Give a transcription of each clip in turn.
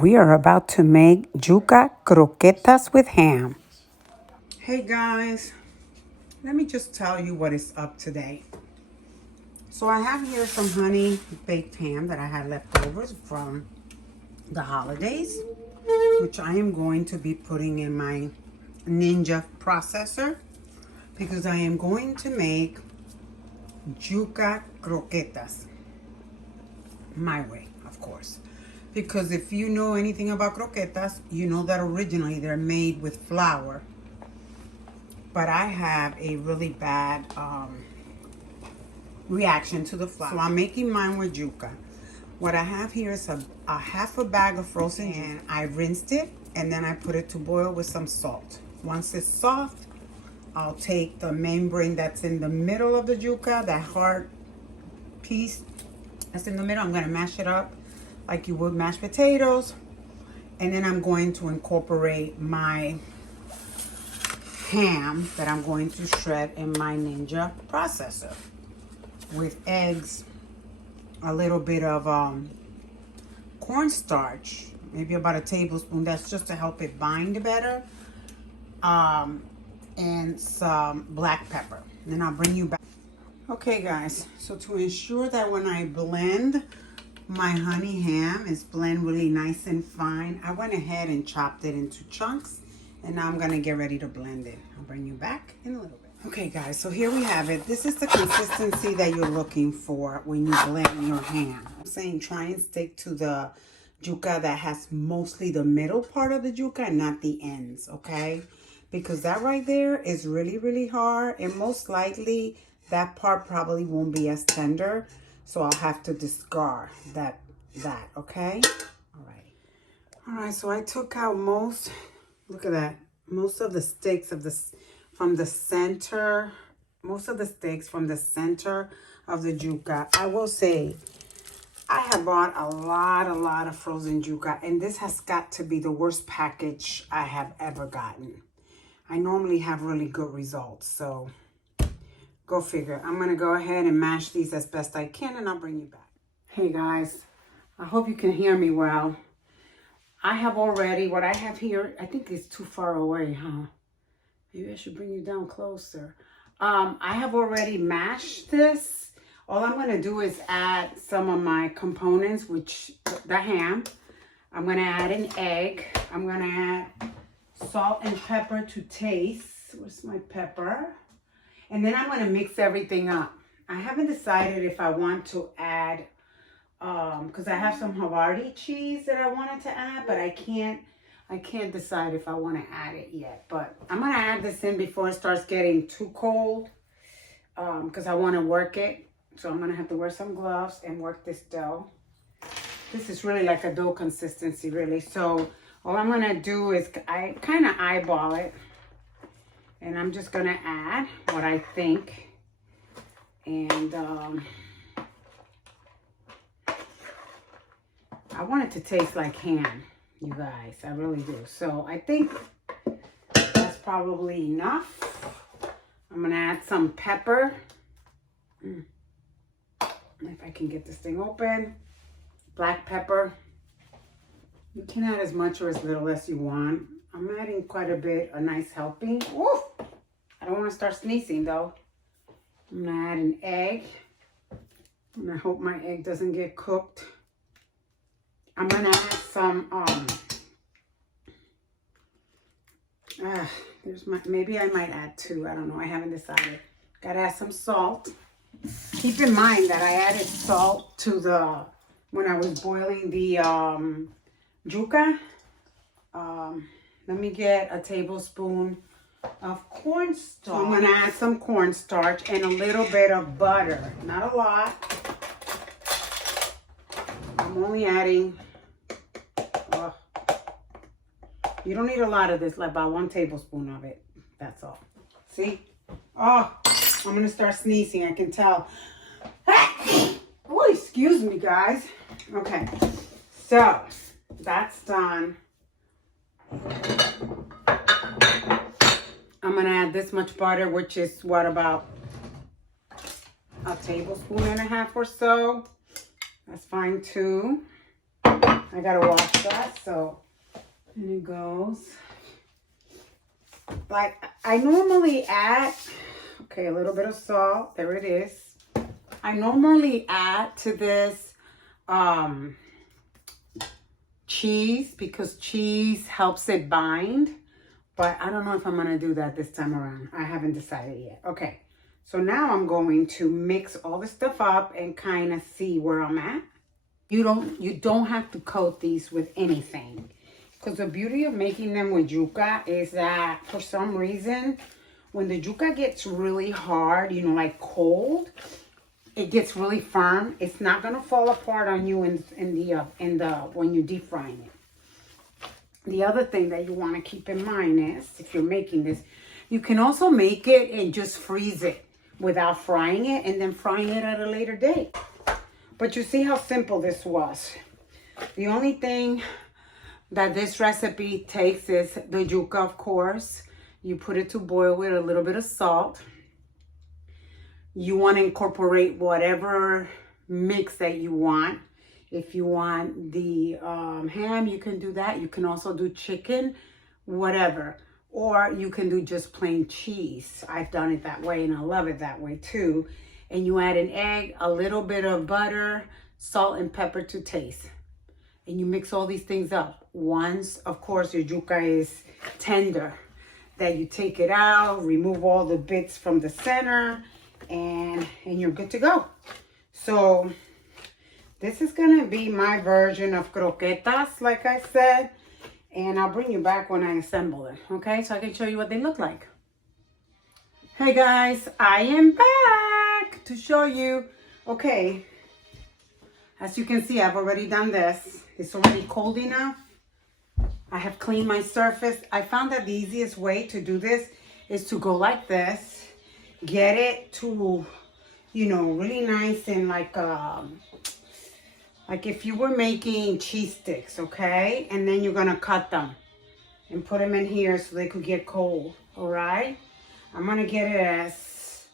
We are about to make Yuca Croquetas with ham. Hey guys, let me just tell you what is up today. So I have here some honey baked ham that I had leftovers from the holidays, which I am going to be putting in my Ninja processor because I am going to make Yuca Croquetas my way, of course. Because if you know anything about croquetas, you know that originally they're made with flour. But I have a really bad reaction to the flour. So I'm making mine with yuca. What I have here is a half a bag of frozen yuca. And I rinsed it and then I put it to boil with some salt. Once it's soft, I'll take the membrane that's in the middle of the yuca, that hard piece that's in the middle. I'm going to mash it up like you would mashed potatoes. And then I'm going to incorporate my ham that I'm going to shred in my Ninja processor with eggs, a little bit of cornstarch, maybe about a tablespoon. That's just to help it bind better. And some black pepper. And then I'll bring you back. Okay guys, so to ensure that when I blend my honey ham is blend really nice and fine, I went ahead and chopped it into chunks, and now I'm gonna get ready to blend it. I'll bring you back in a little bit. Okay guys, so here we have it. This is the consistency that you're looking for when you blend your ham. I'm saying try and stick to the yuca that has mostly the middle part of the yuca and not the ends, okay? Because that right there is really, really hard, and most likely that part probably won't be as tender. So I'll have to discard that, okay? All right, so I took out most, look at that, most of the sticks from the center of the yuca. I will say, I have bought a lot of frozen yuca, and this has got to be the worst package I have ever gotten. I normally have really good results, so go figure. I'm gonna go ahead and mash these as best I can, and I'll bring you back. Hey guys, I hope you can hear me well. I have already, what I have here, I think it's too far away, huh? Maybe I should bring you down closer. I have already mashed this. All I'm gonna do is add some of my components, which the ham. I'm gonna add an egg. I'm gonna add salt and pepper to taste. Where's my pepper? And then I'm going to mix everything up. I haven't decided if I want to add, because I have some Havarti cheese that I wanted to add, but I can't decide if I want to add it yet. But I'm going to add this in before it starts getting too cold, because I want to work it. So I'm going to have to wear some gloves and work this dough. This is really like a dough consistency, really. So all I'm going to do is I kind of eyeball it. And I'm just going to add what I think. And I want it to taste like ham, you guys. I really do. So I think that's probably enough. I'm going to add some pepper. If I can get this thing open. Black pepper. You can add as much or as little as you want. I'm adding quite a bit, a nice helping. Ooh, I don't want to start sneezing though. I'm going to add an egg. And I hope my egg doesn't get cooked. I'm going to add some, maybe I might add 2. I don't know. I haven't decided. Got to add some salt. Keep in mind that I added salt to when I was boiling the yuca. Let me get a tablespoon of cornstarch. So I'm going to add some cornstarch and a little bit of butter. Not a lot. I'm only adding, you don't need a lot of this, like about 1 tablespoon of it. That's all. See? Oh, I'm going to start sneezing, I can tell. Oh, excuse me, guys. Okay, so that's done. I'm going to add this much butter, which is what, about a tablespoon and a half or so. That's fine too. I'm I gotta wash that, so, and it goes. Like, I normally add, okay, a little bit of salt. There it is. I normally add to this cheese because cheese helps it bind. But I don't know if I'm going to do that this time around. I haven't decided yet. Okay, so now I'm going to mix all this stuff up and kind of see where I'm at. You don't have to coat these with anything. Because the beauty of making them with yuca is that for some reason, when the yuca gets really hard, you know, like cold, it gets really firm. It's not gonna fall apart on you when you're deep frying it. The other thing that you want to keep in mind is, if you're making this, you can also make it and just freeze it without frying it, and then frying it at a later date. But you see how simple this was. The only thing that this recipe takes is the yuca, of course. You put it to boil with a little bit of salt. You want to incorporate whatever mix that you want. If you want the ham, you can do that. You can also do chicken, whatever. Or you can do just plain cheese. I've done it that way and I love it that way too. And you add an egg, a little bit of butter, salt and pepper to taste. And you mix all these things up. Once, of course, your yuca is tender, that you take it out, remove all the bits from the center, and you're good to go. So this is gonna be my version of croquetas, like I said, and I'll bring you back when I assemble it, okay? So I can show you what they look like. Hey guys, I am back to show you. Okay, as you can see, I've already done this. It's already cold enough. I have cleaned my surface. I found that the easiest way to do this is to go like this. Get it to, you know, really nice and like if you were making cheese sticks, okay? And then you're gonna cut them and put them in here so they could get cold, all right? I'm gonna get it as,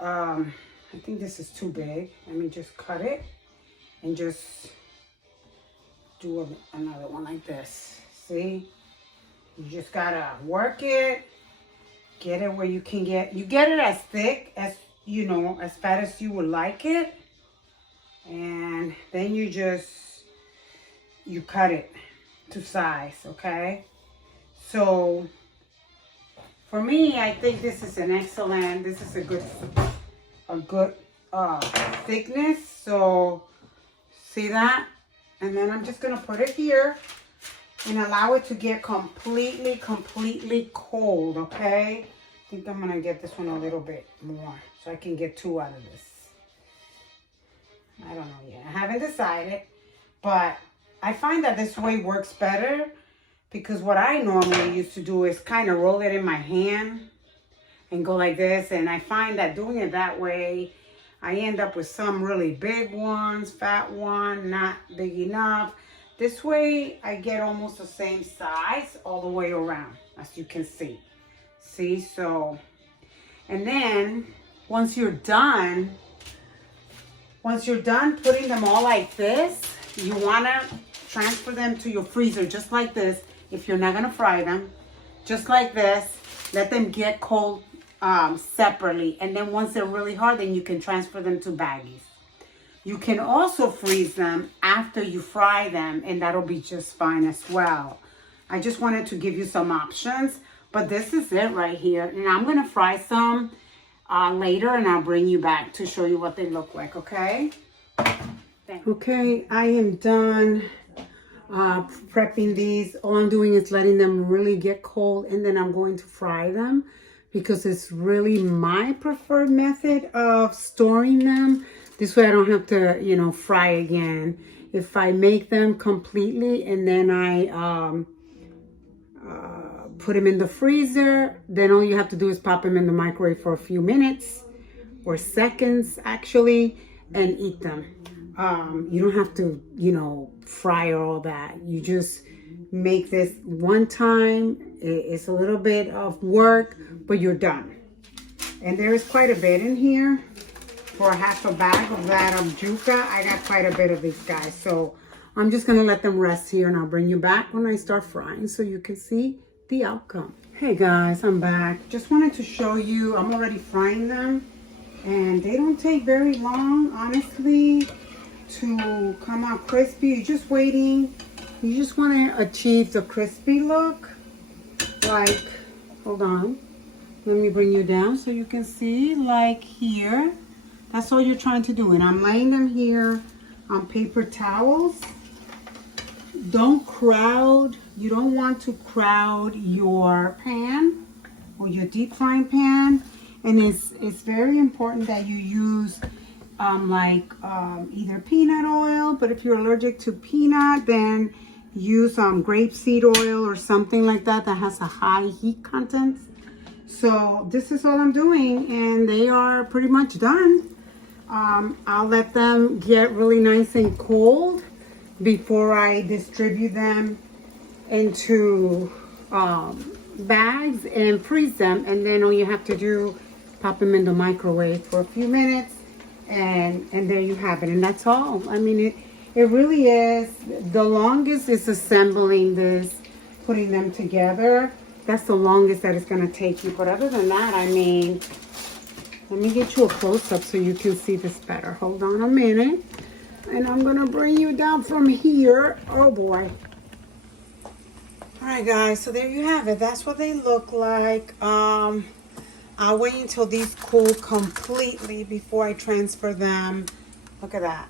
I think this is too big. Let me just cut it and just do another one like this. See? You just gotta work it. Get it where you can you get it as thick as, you know, as fat as you would like it. And then you cut it to size, okay? So for me, I think this is this is a good thickness. So see that? And then I'm just gonna put it here and allow it to get completely cold, okay? I think I'm gonna get this one a little bit more so I can get 2 out of this. I don't know yet. I haven't decided, but I find that this way works better because what I normally used to do is kind of roll it in my hand and go like this. And I find that doing it that way, I end up with some really big ones, fat one, not big enough. This way, I get almost the same size all the way around, as you can see. See, so, and then once you're done putting them all like this, you want to transfer them to your freezer just like this. If you're not going to fry them, just like this, let them get cold separately. And then once they're really hard, then you can transfer them to baggies. You can also freeze them after you fry them, and that'll be just fine as well. I just wanted to give you some options, but this is it right here. And I'm going to fry some later, and I'll bring you back to show you what they look like, okay? Okay, I am done prepping these. All I'm doing is letting them really get cold, and then I'm going to fry them because it's really my preferred method of storing them. This way I don't have to, you know, fry again. If I make them completely and then I put them in the freezer, then all you have to do is pop them in the microwave for a few minutes or seconds actually and eat them. You don't have to, you know, fry all that. You just make this one time. It's a little bit of work, but you're done. And there is quite a bit in here. For half a bag of that yuca, I got quite a bit of these guys. So I'm just going to let them rest here, and I'll bring you back when I start frying so you can see the outcome. Hey guys, I'm back. Just wanted to show you, I'm already frying them, and they don't take very long, honestly, to come out crispy. You're just waiting. You just want to achieve the crispy look. Like, hold on. Let me bring you down so you can see, like here. That's all you're trying to do. And I'm laying them here on paper towels. Don't crowd. You don't want to crowd your pan or your deep frying pan. And it's very important that you use either peanut oil, but if you're allergic to peanut, then use grapeseed oil or something like that that has a high heat content. So this is all I'm doing, and they are pretty much done. I'll let them get really nice and cold before I distribute them into bags and freeze them. And then all you have to do, pop them in the microwave for a few minutes, and there you have it. And that's all. I mean, it really is. The longest is assembling this, putting them together. That's the longest that it's going to take you. But other than that, I mean, let me get you a close-up so you can see this better. Hold on a minute. And I'm going to bring you down from here. Oh, boy. All right, guys. So there you have it. That's what they look like. I'll wait until these cool completely before I transfer them. Look at that.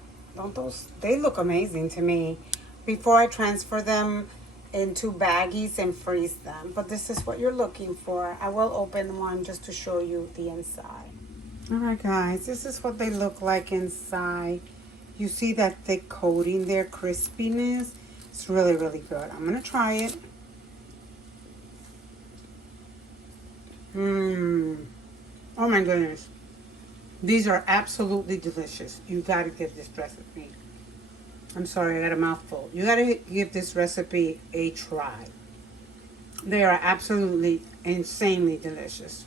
They look amazing to me. Before I transfer them into baggies and freeze them. But this is what you're looking for. I will open one just to show you the inside. All right, guys, this is what they look like inside. You see that thick coating there, crispiness. It's really, really good. I'm going to try it. Oh my goodness. These are absolutely delicious. You got to give this recipe. I'm sorry, I got a mouthful. You got to give this recipe a try. They are absolutely insanely delicious.